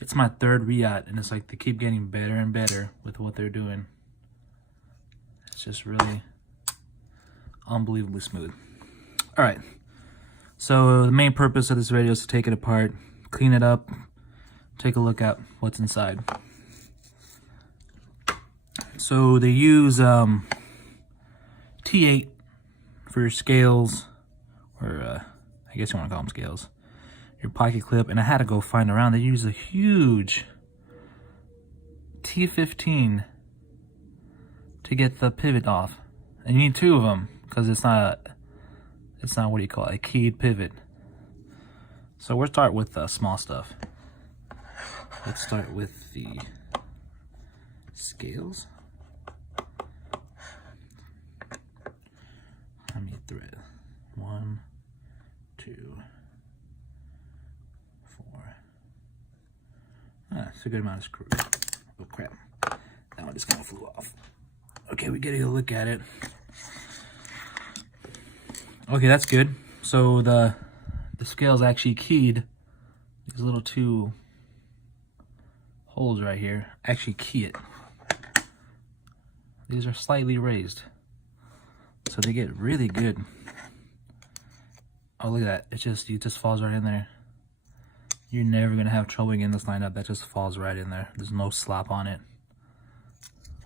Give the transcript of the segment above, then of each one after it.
It's my third Reate, and it's like they keep getting better and better with what they're doing. It's just really unbelievably smooth. All right, so the main purpose of this video is to take it apart, clean it up, take a look at what's inside. So they use T8 for scales, or I guess you want to call them scales, your pocket clip, and I had to go find around. They use a huge T15 to get the pivot off, and you need two of them because it's not what do you call it, a keyed pivot. So we'll start with the small stuff. Let's start with the scales. How many thread? 1, 2, 4. It's a good amount of screws. Oh crap! That one just kind of flew off. Okay, we get a look at it. Okay, that's good. So the scale's actually keyed. These little two holes right here actually key it. These are slightly raised, so they get really good. Oh, look at that! It just falls right in there. You're never gonna have trouble getting this lined up. That just falls right in there. There's no slop on it,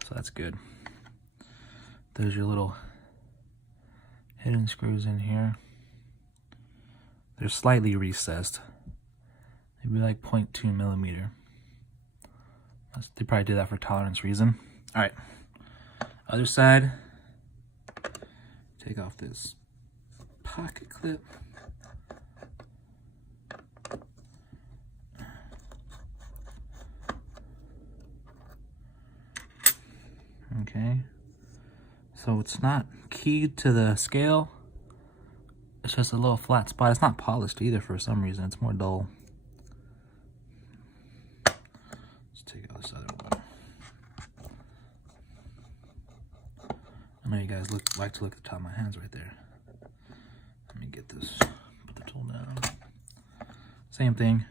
so that's good. There's your little hidden screws in here. They're slightly recessed, maybe like 0.2 millimeter. They probably did that for tolerance reason. All right, other side. Take off this pocket clip. Okay, so it's not keyed to the scale. It's just a little flat spot. It's not polished either for some reason. It's more dull. Let's take out this other one. I know you guys like to look at the top of my hands right there. Let me get this, put the tool down. Same thing.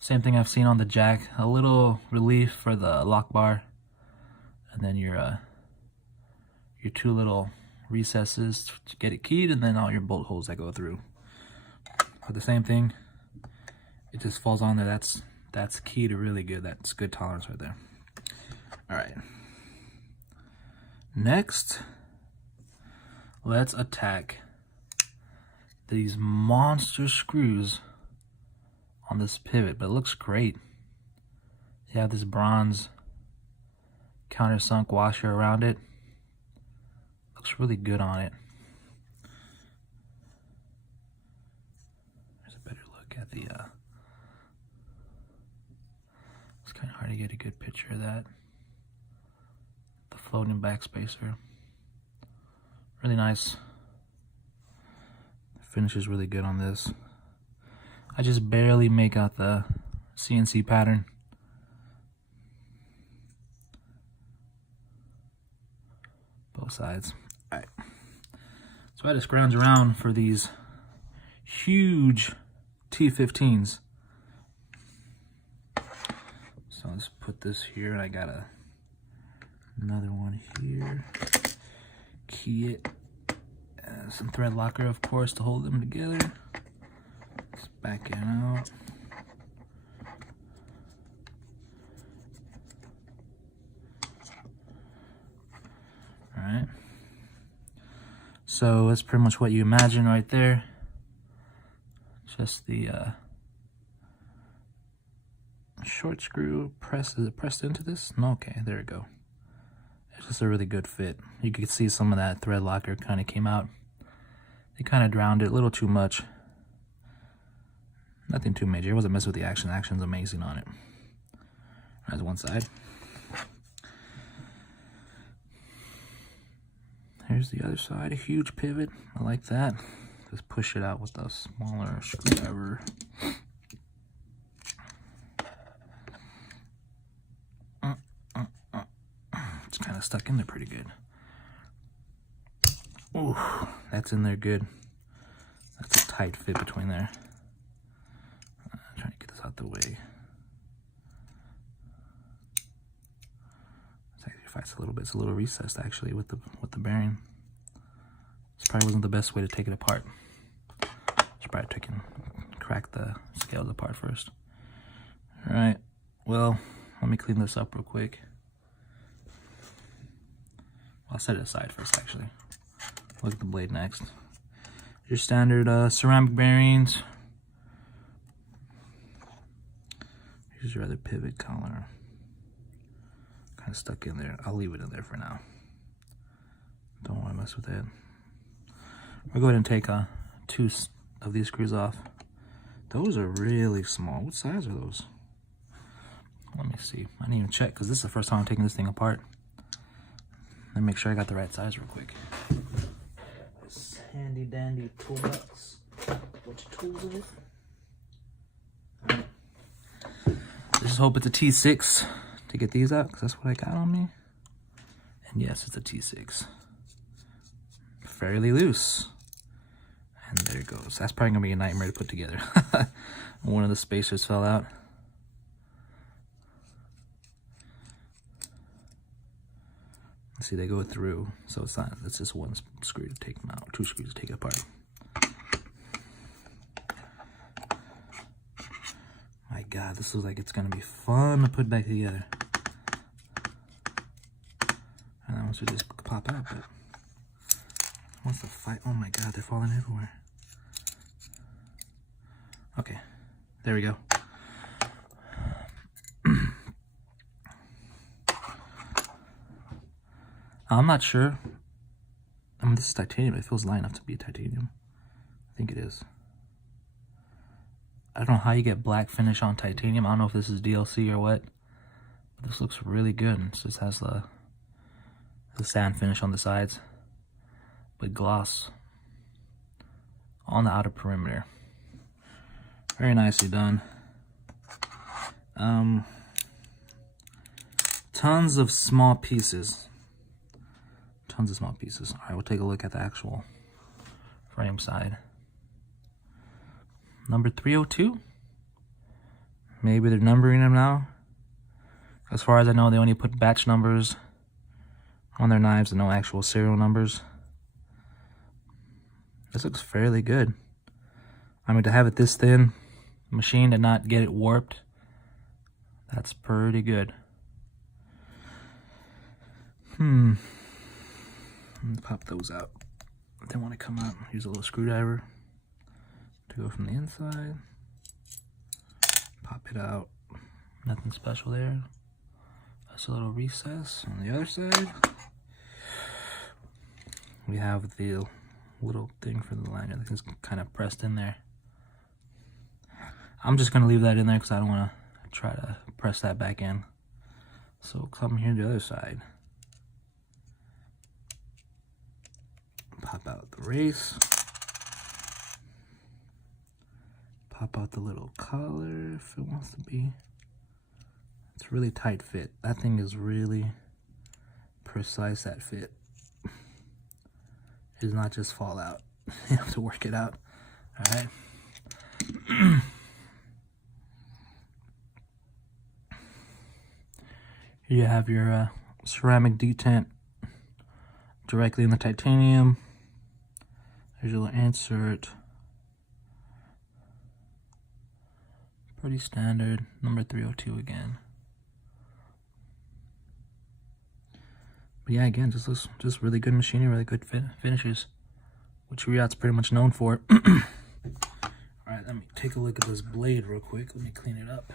Same thing I've seen on the jack. A little relief for the lock bar. And then your two little recesses to get it keyed, and then all your bolt holes that go through. But the same thing, it just falls on there. That's keyed really good. That's good tolerance right there. All right. Next, let's attack these monster screws on this pivot, but it looks great. You have this bronze countersunk washer around it. Looks really good on it. There's a better look at the it's kind of hard to get a good picture of that. The floating back spacer. Really nice. The finish is really good on this. I just barely make out the CNC pattern. Both sides. All right. So I just scrounge around for these huge T15s. So let's put this here, and I got another one here. Key it. Some thread locker, of course, to hold them together. Let's back it out. Alright, so that's pretty much what you imagine right there. Just the short screw press. Is it pressed into this? No, okay, there we go. It's just a really good fit. You can see some of that thread locker kind of came out. They kind of drowned it a little too much. Nothing too major. It wasn't messing with the action. The action's amazing on it. That's one side. Here's the other side, a huge pivot. I like that. Just push it out with a smaller screwdriver. It's kind of stuck in there pretty good. Ooh, that's in there good. That's a tight fit between there. Trying to get this out the way. fights a little bit. It's a little recessed actually with the bearing. This probably wasn't the best way to take it apart. Should probably take and crack the scales apart first. All right, well, let me clean this up real quick. I'll set it aside first actually. Look at the blade next. Your standard ceramic bearings. Here's your other pivot collar. Kind of stuck in there. I'll leave it in there for now. Don't want to mess with it. I'll go ahead and take 2 of these screws off. Those are really small. What size are those? Let me see. I didn't even check because this is the first time I'm taking this thing apart. Let me make sure I got the right size real quick. This handy dandy toolbox. Bunch of tools in it. Just hope it's a T6 to get these out because that's what I got on me. And yes, it's a T6. Fairly loose. And there it goes. That's probably gonna be a nightmare to put together. One of the spacers fell out. See, they go through, so it's not, it's just 1 screw to take them out, 2 screws to take it apart. My God, this looks like it's gonna be fun to put back together. And that one should just pop out, but what's the fight? Oh my God, they're falling everywhere. Okay, there we go. I'm not sure. I mean, this is titanium. It feels light enough to be titanium. I think it is. I don't know how you get black finish on titanium. I don't know if this is DLC or what. But this looks really good. It just has the sand finish on the sides. But gloss on the outer perimeter. Very nicely done. Tons of small pieces. Tons of small pieces. All right, we'll take a look at the actual frame side. Number 302. Maybe they're numbering them now. As far as I know, they only put batch numbers on their knives and no actual serial numbers. This looks fairly good. I mean, to have it this thin, machined and not get it warped, that's pretty good. Let's pop those out. If they want to come out, use a little screwdriver to go from the inside. Pop it out. Nothing special there. That's a little recess on the other side. We have the little thing for the liner that's kind of pressed in there. I'm just going to leave that in there because I don't want to try to press that back in. So come here to the other side. Pop out the race. Pop out the little collar if it wants to be. It's really tight fit. That thing is really precise, that fit. It does not just fall out. You have to work it out. Alright. Here you have your ceramic detent directly in the titanium. There's your little insert. Pretty standard. Number 302 again. But yeah, again, just really good machining, really good finishes, which Reate's pretty much known for. Alright, let me take a look at this blade real quick. Let me clean it up.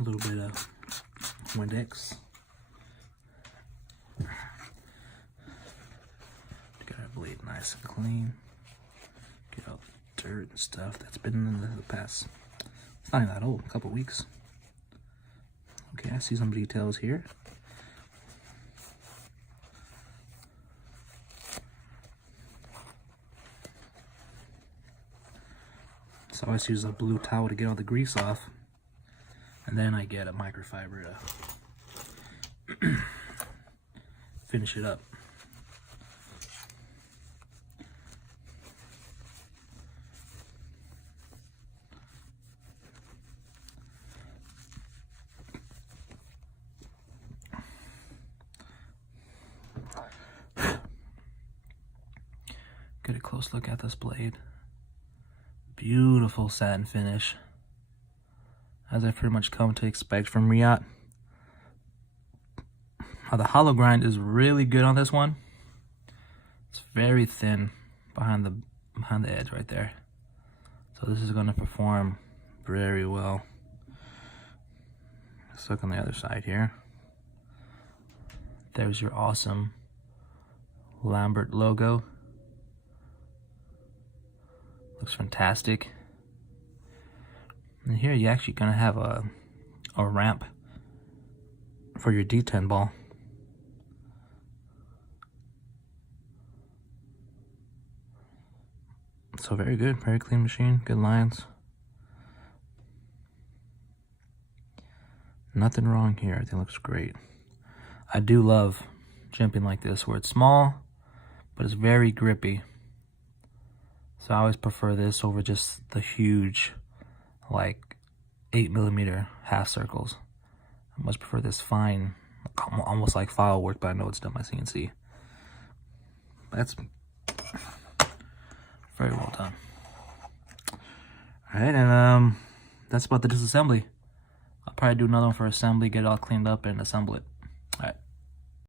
A little bit of Windex. Get our blade nice and clean. Get all the dirt and stuff that's been in the past. It's not even that old, a couple weeks. Okay, I see some details here. So I always use a blue towel to get all the grease off. And then I get a microfiber to finish it up. get a close look at this blade. Beautiful satin finish, as I've pretty much come to expect from Reate. The hollow grind is really good on this one. It's very thin behind the edge right there. So this is going to perform very well. Let's look on the other side here. There's your awesome Lambert logo. Looks fantastic. And here you're actually going to have a ramp for your D10 ball. So very good, very clean machine, good lines. Nothing wrong here, everything looks great. I do love jimping like this where it's small, but it's very grippy. So I always prefer this over just the huge, like 8mm half circles. I much prefer this fine, almost like file work, but I know it's done by CNC. That's very well done. Alright, and that's about the disassembly. I'll probably do another one for assembly, get it all cleaned up and assemble it.